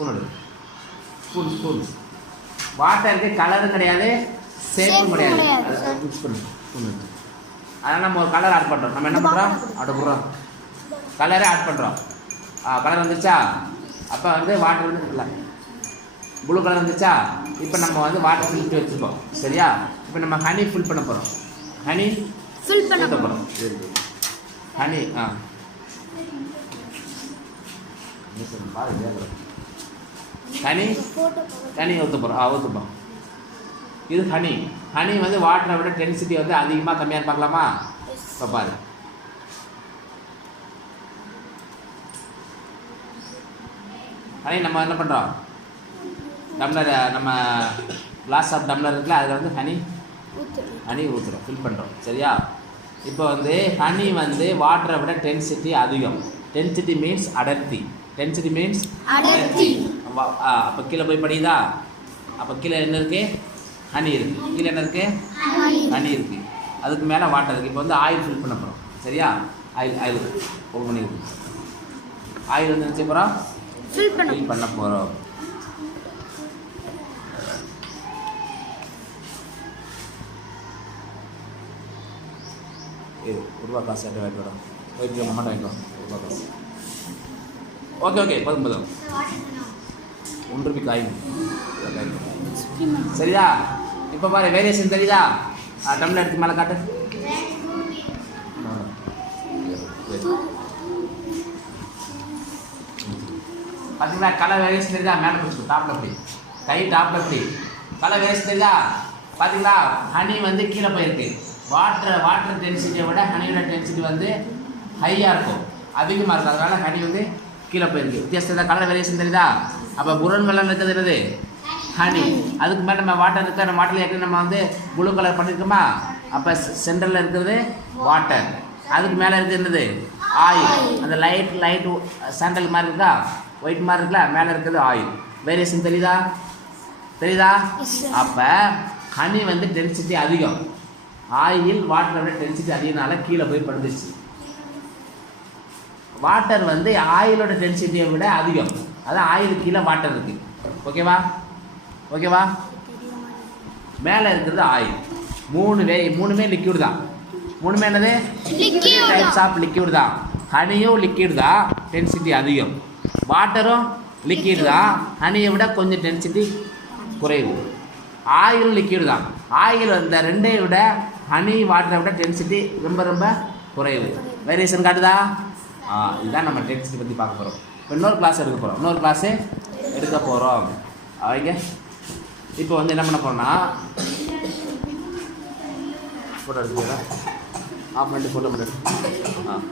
Spoon எடு. Spoon வாட்டருக்கு கலரும் கிடையாது, ஷேப்பும் கிடையாது. அதை மிக்ஸ் பண்ணு. ஸ்பூன் எடு. அதனால் நம்ம ஒரு கலர் ஆட் பண்ணுறோம். நம்ம என்ன பண்ணுறோம்? அடுப்புறோம் கலரே ஆட் பண்ணுறோம். கலர் வந்துச்சா? அப்போ வந்து வாட்டர் வந்து இல்லை ப்ளூ கலர் வந்துச்சா? இப்போ நம்ம வந்து வாட்டர் ஃபில் வச்சுருக்கோம். சரியா? இப்போ நம்ம ஹனி ஃபில் பண்ண போகிறோம். ஹனி ஃபில் பண்ண போகிறோம். ஹனி ஹனி ஊற்ற போகிறோம். ஊற்றுப்போம். இது ஹனி. ஹனி வந்து வாட்டரை விட டென்சிட்டி வந்து அதிகமாக கம்மியாக பார்க்கலாமா? இப்போ பாரு. ஹனி நம்ம என்ன பண்ணுறோம்? டம்ளர், நம்ம கிளாஸ் ஆஃப் டம்ளர் இருக்குல்ல, அதில் வந்து ஹனி ஊற்றுறோம், ஃபில் பண்ணுறோம். சரியா? இப்போ வந்து ஹனி வந்து வாட்டரை விட டென்சிட்டி அதிகம். டென்சிட்டி மீன்ஸ் அடர்த்தி. டென்சிட்டி மீன்ஸ் அடர்த்தி. அப்போ கீழே போய் படியுதா? அப்போ கீழே என்ன இருக்குது? ஹனி இருக்குது. கீழே என்ன இருக்குது? ஹனி இருக்குது. அதுக்கு மேலே வாட்டர் இருக்குது. இப்போ வந்து ஆயில் ஃபில் பண்ண போகிறோம். சரியா? ஆயில் ஓப்பன் பண்ணிருக்கு. ஆயில் வந்து நினச்ச போகிறோம், ஃபில் பண்ண போகிறோம். ரூபா காசு எட்ட வாங்கிக்கிறோம். போயிட்டு மொமெண்ட் வாங்கிக்கிறோம். ரூபா காசு. ஓகே போதும் 1 ரூபாய் காயின். சரியா? இப்போ பாரு, வேரியேஷன் தெரியுதா? டம்ளர் எடுத்து மேலே காட்டு. பார்த்தீங்களா? கலர் வேரியேஷன் தெரியுதா? மேலே பிடிச்சிடும். டாப்பில் எப்படி கை டாப்பில் எப்படி கலர் வேரியேஷன் தெரியுதா? பார்த்தீங்களா? ஹனி வந்து கீழே போயிருக்கு. வாட்டர் டென்சிட்டியை விட ஹனியோட டென்சிட்டி வந்து ஹையாக இருக்கும், அதிகமாக இருக்கும். அதனால் ஹனி வந்து கீழே போயிருக்கு. வித்தியாசம் கலர் வேரியேஷன் தெரியுதா? அப்போ புரன் கலர் இருக்கிறது என்னது? ஹனி. அதுக்கு மேலே நம்ம வாட்டர் இருக்க, நம்ம வாட்டரில் ஏற்கனவே நம்ம வந்து ப்ளூ கலர் பண்ணியிருக்கோமா? அப்போ சென்டரில் இருக்கிறது வாட்டர். அதுக்கு மேலே இருக்கிறது என்னது? ஆயில். அந்த லைட் சாண்டல் மாதிரி இருக்கா, ஒயிட் மாதிரி இருக்குல்ல, மேலே இருக்கிறது ஆயில். வேரியேஷன் தெரியுதா? அப்போ ஹனி வந்து டென்சிட்டி அதிகம். ஆயில் வாட்டரை விட டென்சிட்டி அதிகனால கீழே போய் படுந்துச்சு. வாட்டர் வந்து ஆயிலோட டென்சிட்டியை விட அதிகம். அதான் ஆயில் கீழே வாட்டர் இருக்கு. ஓகேவா? மேலே இருக்கிறது ஆயில். மூணுமே லிக்யூட் தான். மூணுமே என்னது? டைப்ஸ் ஆஃப் லிக்யூட் தான். ஹனியும் லிக்யூட் தான், டென்சிட்டி அதிகம். வாட்டரும் லிக்யூட் தான், ஹனியை விட கொஞ்சம் டென்சிட்டி குறைவு. ஆயிலும் லிக்யூட் தான். ஆயில் இந்த ரெண்டையும் விட ஹனி வாட்டரை விட டென்சிட்டி ரொம்ப குறைவு. வேரியேஷன் காட்டுதா? இதுதான் நம்ம டென்சிட்டி பற்றி பார்க்க போகிறோம். இப்போ இன்னொரு கிளாஸ் எடுக்க போகிறோம். அவங்க இப்போ வந்து என்ன பண்ண போகிறோம்னா, ஃபோட்டோ எடுத்துக்கிறேன். ஆஃப் பண்ணிட்டு ஃபோட்டோ மட்டும்